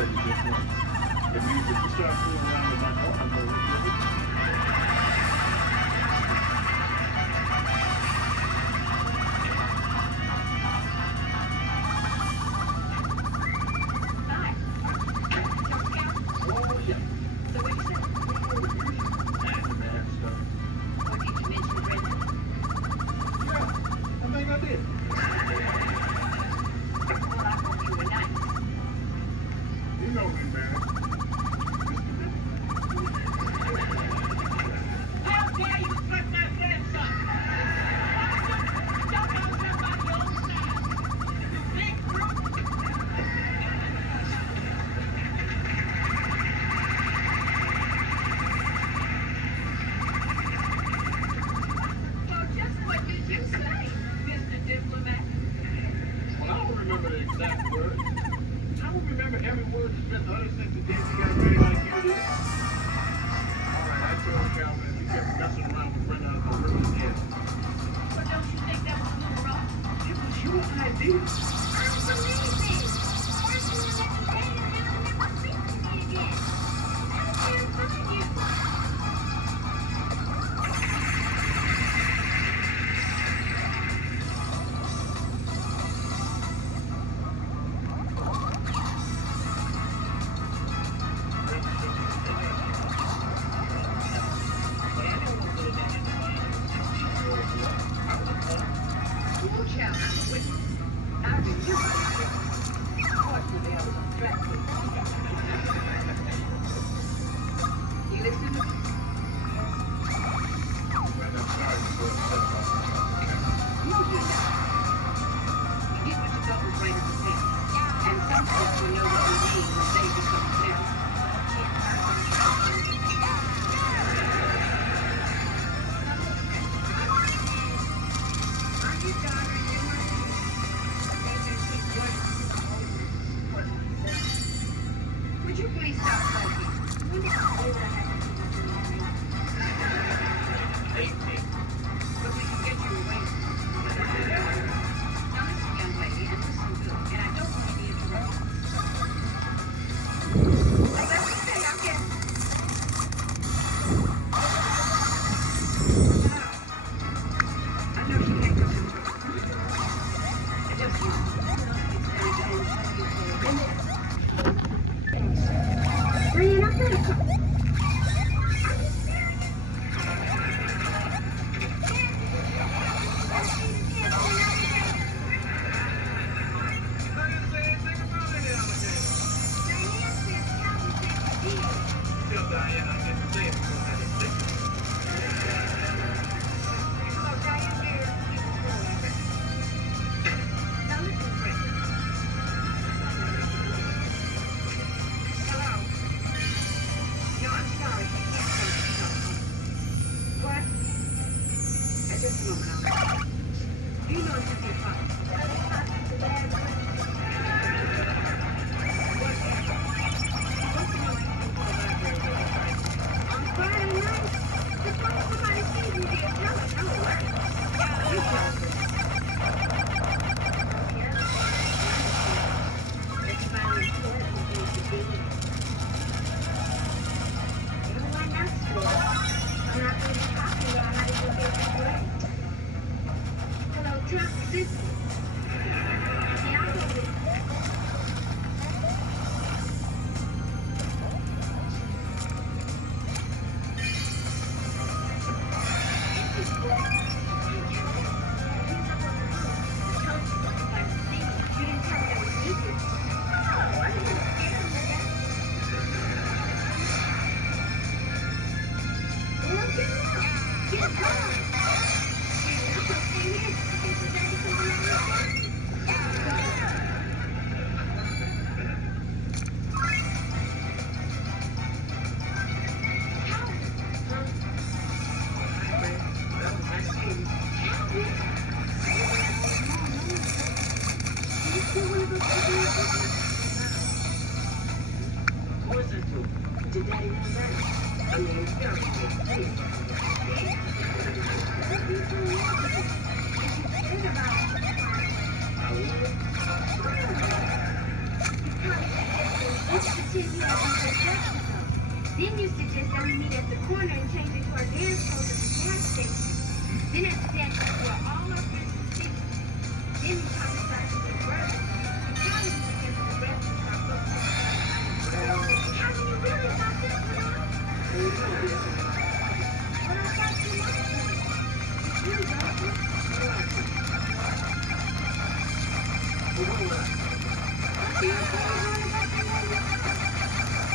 tell you this one. If you start fooling around with my phone number, oh yeah, So what you said? that's a bad stuff. Or did you mention Brenda? Yeah, I think I did. Well, I hope you were nice. You know me, man. How dare you put my grandson? Don't know somebody your size. You big brute. Well, just what did you say, Mr. Diplomat? Well, I don't remember the exact words. I don't remember every word that's been uttered since the day we got married like you did. All right, I told Calvin if you kept messing around with Brenda, I'll go really again. But don't you think that was a little rough? It was your idea. Unbelieving. That's when you let the day and never speak to me again. I can't find you. You shall not witness. I do you. Fortunately, I was distracted. You listen to me? Well, I'm sorry for that. You do not. You get what you got was right at the table. And some folks will know what we mean when they become parents. Are you daughter in my Would you please stop talking? 18. But we can get you away. Now listen, young lady, and listen good, and I don't want to be interrupted. Well, that's okay, I guess. Now, I know she can't come into it. I just want Brian, I'm gonna come. Now listen, Brenda. Hello. No, I'm sorry. She can't come to the telephone. What? Just a moment, I'll do you know it's just your phone? What's the most you do for the library with on Friday night? Suppose somebody sees you here, tell us, don't worry. You tell us. It's finally important things to do. You know what, that's good. I'm not going to be talking about how to go get that way. Hello, truck, sis. Yeah, I'll go with you. You didn't tell me that was easy. Oh, I didn't scare him with that. Well, get up. Get up. I'm gonna stay here. Think we're back to something else. Did Daddy know that? I mean, very good. Please. What are you doing now? If you cared about I would. You can't Then you suggest that we meet at the corner and change into our dance clothes at the gas station. Then at the dance where all our friends will sit. Then we talk about the brothers. And now we suggest the rest of our folks. Haven't you really thought this one out? But I thought you liked me. You don't. What's your favorite about the movie?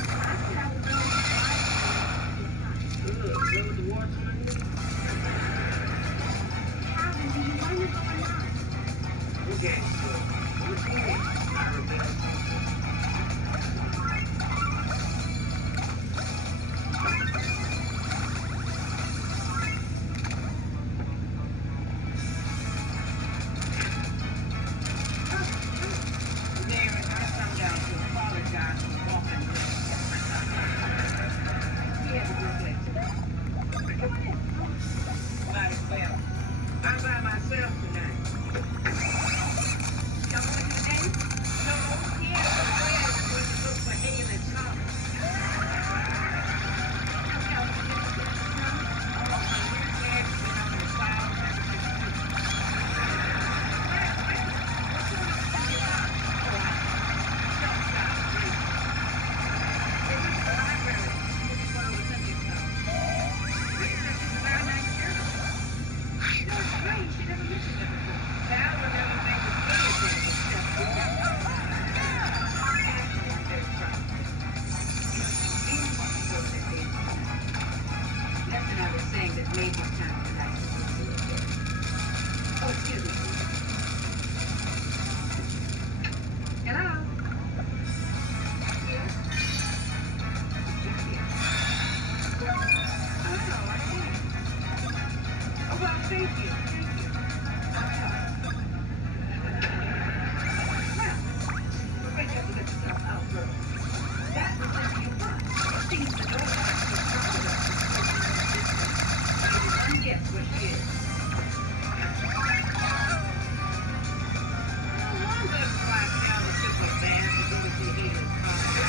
I said I was going to Good. Remember the war time? Calvin, do you want to go or not? Okay, good. What you mean? I remember. David, I come down to apologize for walking with you. He had a good day today. Might as well. I'm by myself tonight. Y'all going to the game? No, he has a friend going to look for Haley Thomas. Okay, I'll get it. Oh, we're glad to be on the cloud. Hello? Yes? Oh, I see. Oh, well, thank you. Thank you. Well, we're going to have to let yourself out, girl. That was whatever you want. It seems the door has to follow us. One guess where she is. No wonder it's like now the super band to go to see Haley's concert.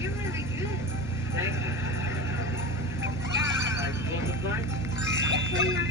You're really good. Thank you. Nice book of drinks. Clean